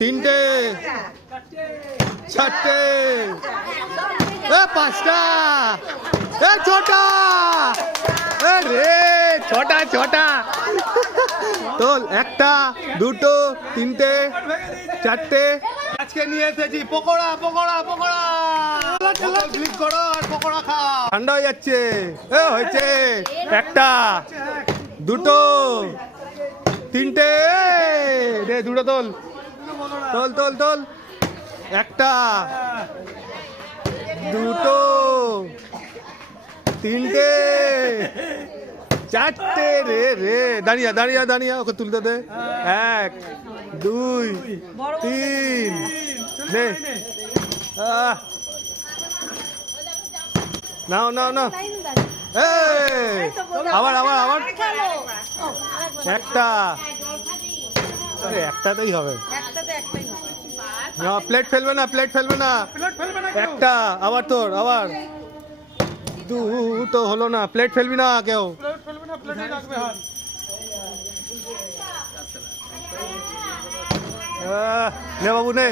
তিনটে, চারটে, পাঁচটা, ছটা, রে ছটা ছটা। তোল একটা, দুটো, তিনটে, চারটে। আজকে নিয়ে এসেছি পকোড়া পকোড়া পকোড়া। ক্লিক করো আর পকোড়া খাও। ঠান্ডা হয়ে যাচ্ছে। হয়েছে একটা, দুটো, তিনটে, রে দুটো তোল তোল তোল তোল। একটা, দুটো, তিনটে, চারটে, রে রে দাঁড়িয়ে দাঁড়িয়ে দাঁড়িয়ে ওকে তুলতে দে। এক, দুই, তিন, নে নাও নাও নাও। আবার আবার আবার একটা, একটাতেই হবে। প্লেট ফেলবে না, প্লেট ফেলবে না। একটা, আবার তোর আবার দুটো হলো না, প্লেট ফেলবি না কেউ। নে বাবু নে।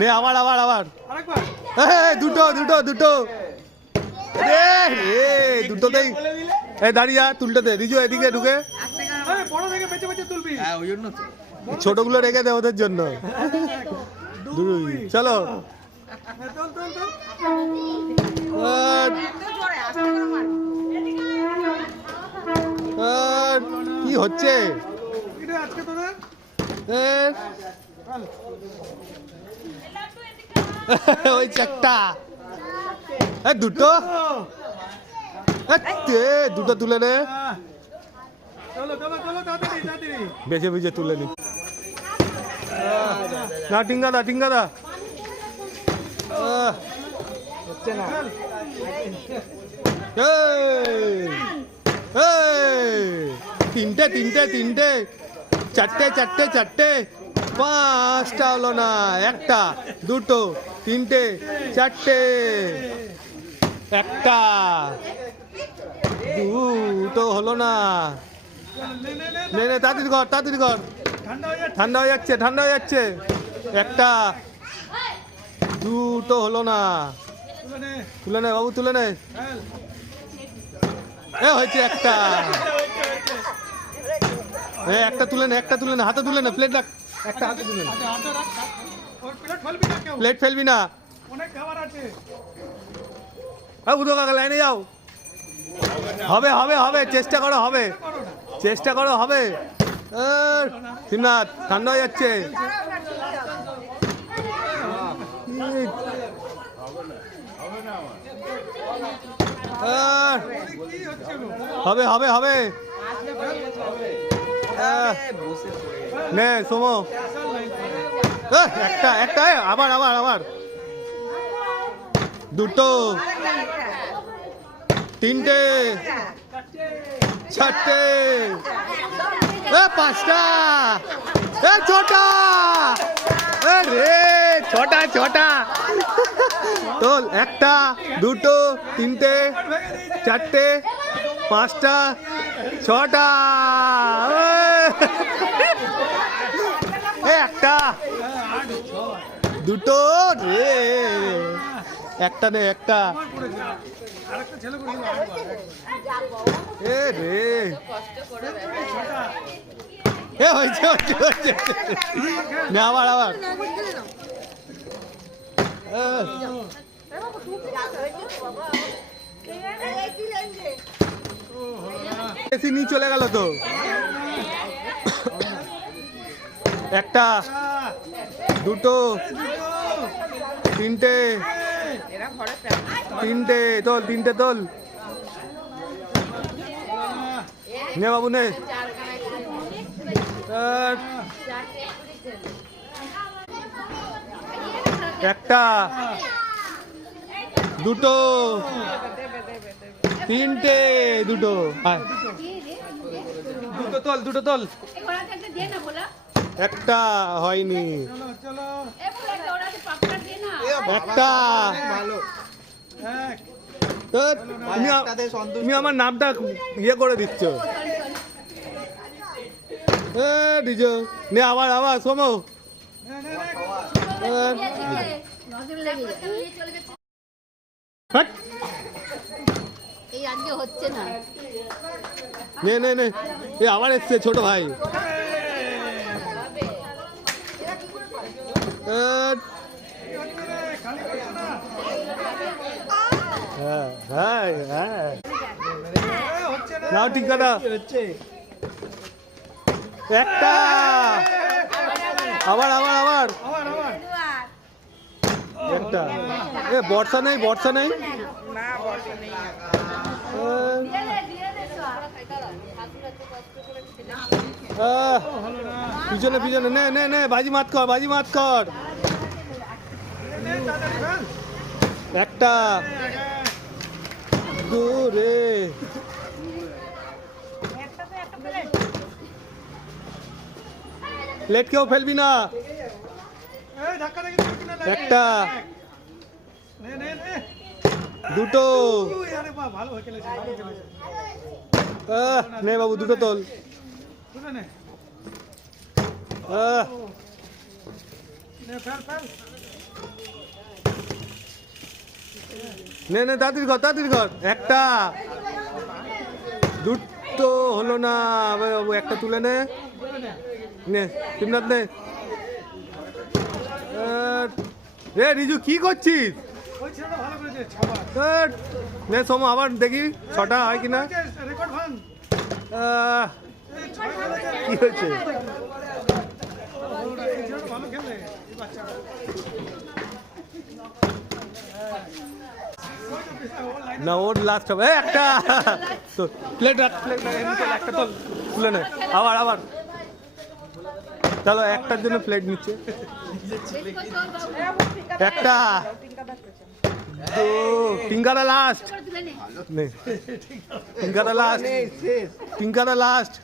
নে আবার আবার আবার দুটো দুটো দুটো, দুটোতেই। দাঁড়িয়ে তুলতে দে রিজু, এদিকে ঢুকে। ছোটগুলো রেখে দে ওদের জন্য। চলো কি হচ্ছে ওই চারটা, দুটো, দুটো তুলে নে, বেছে বেছে তুলে নি। না টিঙ্গাদা টিঙ্গাদা হচ্ছে না। তিনটে তিনটে তিনটে, চারটে চারটে চারটে, পাঁচটা হলো না। একটা, দুটো, তিনটে, চারটে, একটা, দুটো হলো না। নে নে তাড়াতাড়ি কর তাড়াতাড়ি কর, ঠান্ডা হয়ে যাচ্ছে ঠান্ডা হয়ে যাচ্ছে। একটা, দুটো হলো না। তুলে নে বাবু তুলে নে। হয়েছে একটা। একটা তুলে নে, একটা তুলে নে, হাতে তুলে নে, প্লেট রাখ। একটা হাতে তুলে নে, প্লেট ফেলবি না। বুধো কাকা লাইনে যাও। হবে হবে হবে, চেষ্টা করো হবে, চেষ্টা করো হবে। শিবনাথ ঠান্ডা হয়ে যাচ্ছে। হবে হবে হবে। নে সোমো, একটা একটা, আবার আবার আবার দুটো, তিনটে, চারটে, পাঁচটা, ছটা, রে ছটা ছটা। তোল একটা, দুটো, তিনটে, চারটে, পাঁচটা, ছটা। একটা, দুটো, রে একটা নে একটা। রে হয়েছে হয়েছে হয়েছে। আবার আবার এসি নিয়ে চলে গেল তো। একটা, দুটো, তিনটে, তিনটে তোল তিনটে তোল। নে বাবু নে। একটা, দুটো, তিনটে, দুটো, দুটো তোল দুটো তোল। একটা হয়নি, একটা ধ্যাৎ, তুমি আমার নামটা ইয়ে করে দিচ্ছ। ডিজো নে আবার আবার শোনো। এই আজকে হচ্ছে না। নে নে নে এ আবার এসছে ছোট ভাই। হ্যাঁ হ্যাঁ নাও টিকাটা একটা আবার আবার আবার একটা এ বর্ষা নেই বর্ষা নেই। পিছনে পিছনে নে নে নে বাজি মাত কর বাজি মাত কর। একটা দূরে প্লেট কেউ ফেলবি না। একটা দুটো নে বাবু দুটো তোল। নে নে তাড়াতাড়ি কর তাড়াতাড়ি কর। একটা দুটো হলো না বাবু একটা তুলে নে নে শিবনাথ নে। রে রিজু কি করছিস? নে সোম আবার দেখি ছটা হয় কিনা। কি হয়েছে? না ওর লাস্ট হবে একটা প্লেট প্লেট একটা তো তুলে নে আবার আবার। চলো একটার জন্য প্লেট নিচ্ছে। একটা টিঙ্কাটা লাস্ট টিঙ্কাটা লাস্ট টিঙ্কাটা লাস্ট।